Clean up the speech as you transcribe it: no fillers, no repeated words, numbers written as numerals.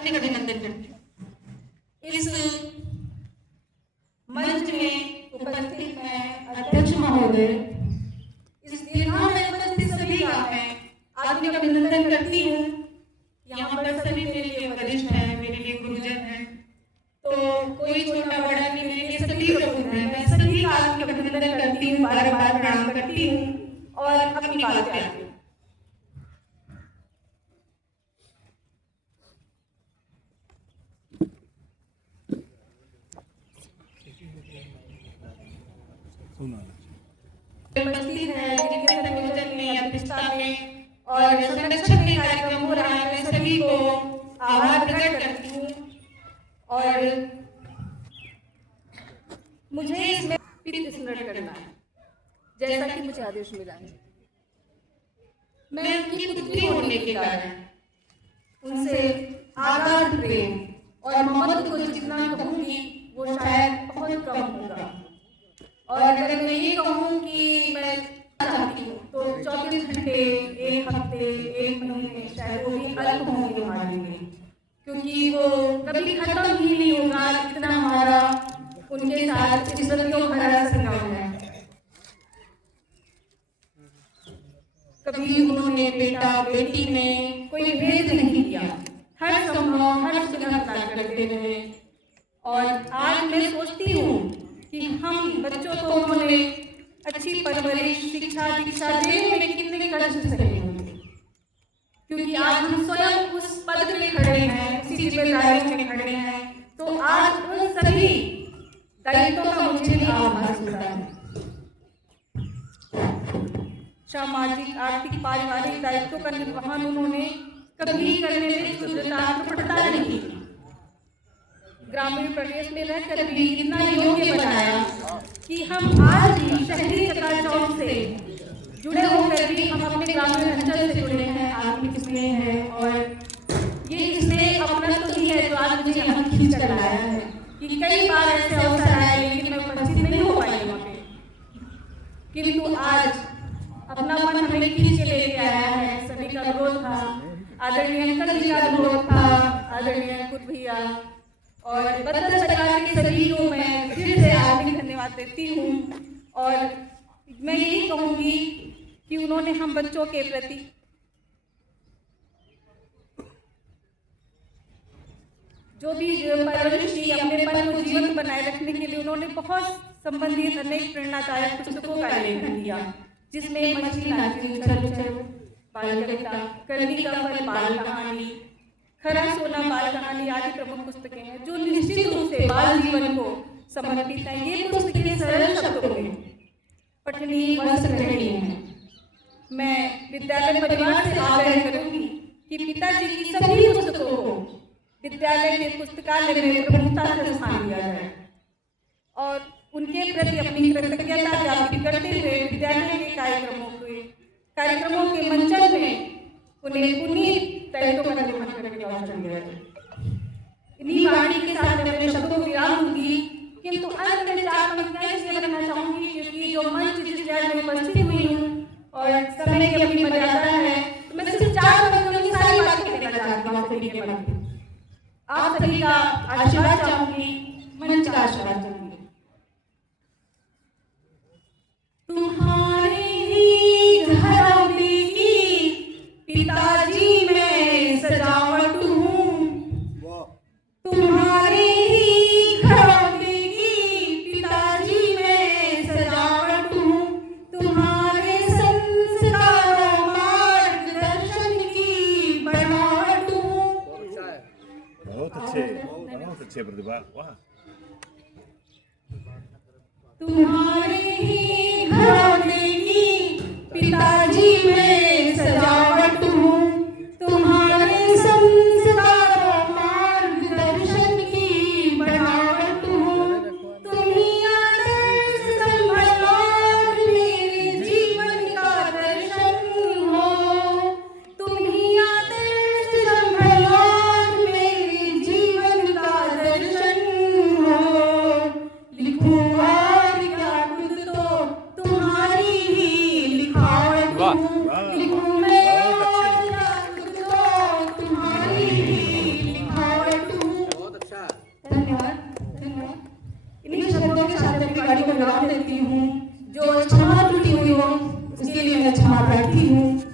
हार्दिक अभिनंदन करती हूँ। इस मंच में उपस्थित मैं अध्यक्ष महोदय, इस दीर्घा में उपस्थित सभी का मैं हार्दिक अभिनंदन करती हूँ। यहाँ पर सभी मेरे लिए वरिष्ठ हैं, मेरे लिए गुरुजन हैं, तो कोई छोटा बड़ा नहीं, मेरे लिए सभी प्रबुद्ध हैं। मैं सभी का हार्दिक अभिनंदन करती हूँ, बार बार प्रणाम करती हूँ और अपनी बात पे आती हूँ। उपस्थित है जिनके संयोजन में, अध्यक्षता में और संरक्षण में कार्यक्रम हो रहा है, मैं सभी को आभार प्रकट करती हूँ। और मुझे इसमें स्मरण करना है, जैसा कि मुझे आदेश मिला है। मैं उनकी पुत्री होने के कारण उनसे आगाध प्रेम और ममत्व को जितना कहूँगी वो शायद बहुत कम होगा। और अगर मैं ये कहूँ कि मैं चाहती हूँ तो 24 घंटे, 1 हफ्ते, 1 महीने शायद वो भी अल्प होंगे हमारे लिए, क्योंकि वो कभी खत्म ही नहीं होगा जितना हमारा उनके साथ स्मृतियों भरा संगम है। कभी उन्होंने बेटा बेटी में कोई भेद नहीं किया, हर संभव हर जगह कार्य करते रहे। और आज मैं सोचती हूँ कि हम बच्चों को उन्होंने अच्छी परवरिश, शिक्षा, दीक्षा देने में कितने कष्ट सहे होंगे, क्योंकि आज हम स्वयं उस पद पे खड़े हैं, उसी जिम्मेदारी में खड़े हैं। तो आज उन सभी दायित्वों का मुझे भी आभास होता है। सामाजिक, आर्थिक, पारिवारिक दायित्वों का निर्वहन उन्होंने कभी करने में क्षुद्रता नहीं की। ग्रामीण प्रदेश में रहकर भी इतना योग्य बनाया कि हम आज भी शहरी चकाचौंध से जुड़े होकर भी हम अपने ग्रामीण अंचल से जुड़े हैं। आर्थिक स्नेह है और ये स्नेह अपना तो ही है जो आज मुझे यहाँ खींच कर लाया है कि कई बार ऐसे अवसर आए लेकिन मैं उपस्थित नहीं हो पाई वहाँ पे, किंतु आज अपना मन हमें खींच के लेके आया है। सभी का अनुरोध था, आदरणीय अंकल जी का अनुरोध था, आदरणीय अंकुर भैया और बदल परिवार के सभी को मैं फिर से हार्दिक धन्यवाद देती हूँ। और मैं यही कहूँगी कि उन्होंने हम बच्चों के प्रति जो भी परवरिश की, अपनेपन को जीवंत बनाए रखने के लिए उन्होंने बहुत संबंधित अनेक प्रेरणादायक पुस्तकों का लेखन किया, जिसमें मछली नाची, उछल उछल बाल कविता, करनी का फल बाल कहानी, खरा सोना बाल कहानी आदि प्रमुख पुस्तकें हैं जो निश्चित रूप से बाल जीवन को समर्पित है। ये पुस्तकें सरल शब्दों में पठनीय व संग्रहणीय हैं। मैं विद्यालय परिवार से आग्रह करूंगी कि पिताजी की सभी पुस्तकों को विद्यालय के पुस्तकालय में प्रमुखता से स्थान दिया जाए और उनके प्रति अपनी कृतज्ञता ज्ञापित करते हुए विद्यालय के कार्यक्रमों के मंचन में उन्हें पुनीत दायित्व का निर्वहन करने का अवसर दिया जाए। इन्हीं वाणी के साथ मैं अपने शब्दों को विराम दूंगी, किंतु अंत में 4 पंक्तियां इसलिए रखना चाहूंगी क्योंकि जो मंच जिस जगह में उपस्थित हुई हूँ और समय की अपनी मर्यादा है, तो मैं सिर्फ 4 पंक्तियों की सारी बातें कहना चाहती हूँ आप सभी के मन में। आप सभी का आशीर्वाद चाहूंगी, मंच का आशीर्वाद चाहूंगी। तुम्हारे ही घरौंदी की पिताजी मैं सजावट हूँ, तुम्हारे ही घरौंदी की पिताजी मैं सजावट हूँ, तुम्हारे संस्कारों मार्गदर्शन की बनावट हूँ। बहुत अच्छे प्रतिभा, वाह। तुम्हारे ही घरौंदी की पिताजी मैं सजावट हूँ, तुम्हारे संस्कारों मार्गदर्शन की बनावट हूँ, तुम ही आदर्श संभल और मेरे जीवन का दर्शन हो, तुम ही आदर्श संभल और मेरे जीवन का दर्शन हो। लिखूं और क्या खुद तो तुम्हारी ही लिखावट हूँ, लिखूं मैं धन्यवाद। इन्हीं शब्दों के साथ अपनी गाड़ी को विराम देती हूँ। जो क्षमा त्रुटि हुई हो उसके लिए मैं क्षमा प्रार्थी हूँ।